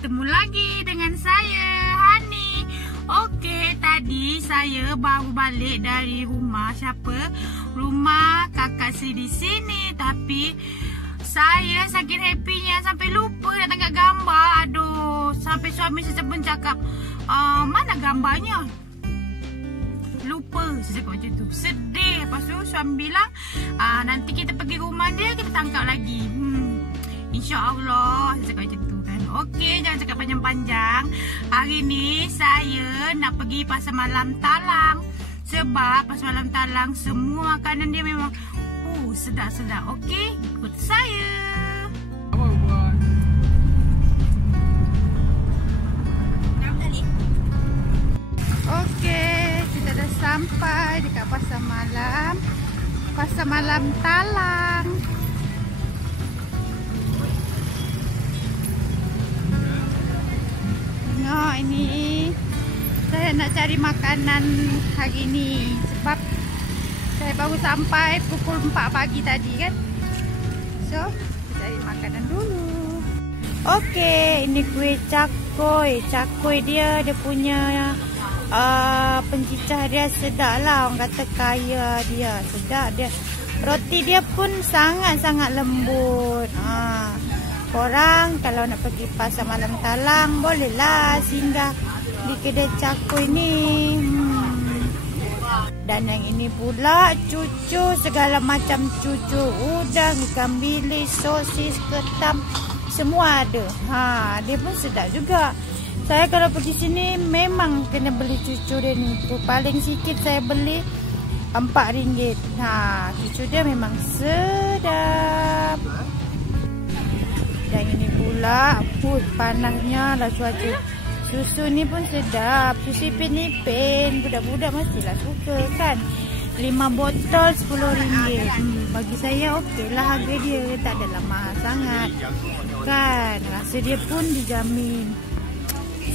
bertemu lagi dengan saya, Hani. Okey, tadi saya baru balik dari rumah rumah kakak Sri di sini. Tapi saya sakit happynya sampai lupa nak tengok gambar. Aduh, sampai suami saya pun cakap, mana gambarnya? Lupa, saya cakap macam tu. Sedih. Lepas tu suami bilang, nanti kita pergi rumah dia, kita tangkap lagi. InsyaAllah, saya cakap macam tu kan. Okey, jangan cakap panjang-panjang. Hari ni saya nak pergi pasar malam Talang. Sebab pasar malam Talang semua makanan dia memang sedap-sedap. Okey, ikut saya. Okey, kita dah sampai dekat pasar malam Talang. Tengok ini, saya nak cari makanan hari ni sebab saya baru sampai pukul 4 pagi tadi kan. So, kita cari makanan dulu. Okey, ini kuih cakoi. Cakoi dia punya pencicah dia sedap lah. Orang kata kaya dia, sedap dia. Roti dia pun sangat-sangat lembut. Korang kalau nak pergi pasar malam Talang, bolehlah singgah di kedai cakoi ni. Dan yang ini pula cucu, segala macam cucu. Udang, ikan bilis, sosis, ketam, semua ada. Dia pun sedap juga. Saya kalau pergi sini memang kena beli cucu dia ni. Paling sikit saya beli RM4. Cucu dia memang sedap. Dan ini pula, panasnya lah cuaca. Susu ni pun sedap. Susu ipin-ipin. Budak-budak mestilah suka kan. 5 botol RM10. Bagi saya okey lah harga dia. Tak adalah mahal sangat. Kan, rasa dia pun dijamin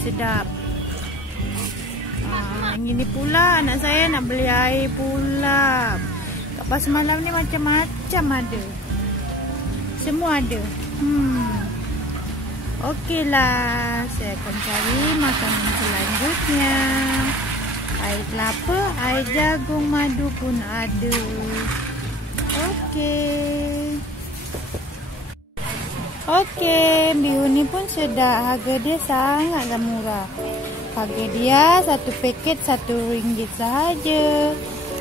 sedap. Yang ini pula anak saya nak beli air pula. Kat pasar malam ni macam-macam ada. Semua ada. Okeylah, saya akan cari makanan selanjutnya. Air kelapa, air jagung, madu pun ada. Okey, bihun ni pun sedap. Harga dia sangatlah murah. Harga dia satu paket RM1 sahaja.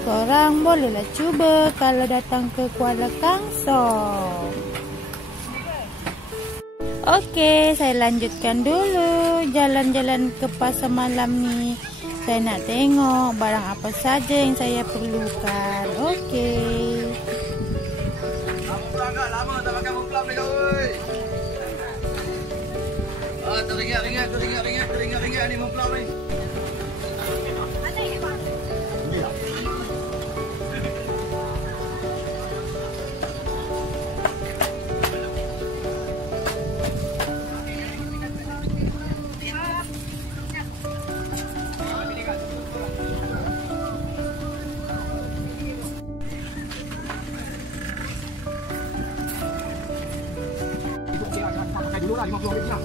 Korang bolehlah cuba kalau datang ke Kuala Kangsong. Okey, saya lanjutkan dulu jalan-jalan ke pasar malam ni. Saya nak tengok barang apa saja yang saya perlukan. Okey. Lama tak makan memplam ni kau oi. Teringat ni memplam ni. Dulu lah RM50 lah.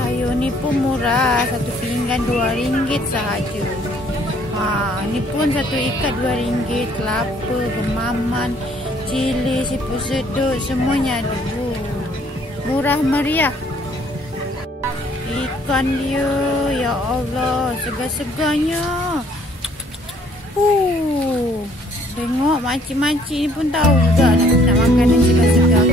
Sayur ni pun murah. Satu pinggan RM2 sahaja. Ni pun satu ikat RM2. Kelapa, gemaman, cili, siput sedut, semuanya ada. Murah meriah. Ikan dia, ya Allah, segar-segarnya. Tengok makcik-makcik ni pun tahu juga nak makan yang segar-segar.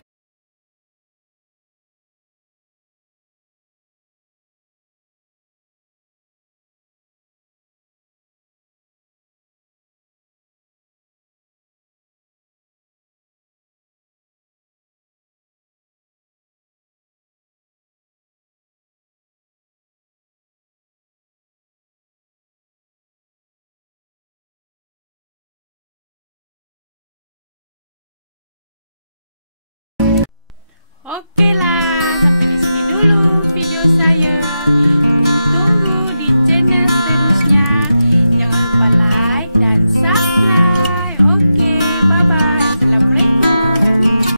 saya. Tunggu di channel seterusnya. Jangan lupa like dan subscribe. Okey, bye-bye. Assalamualaikum.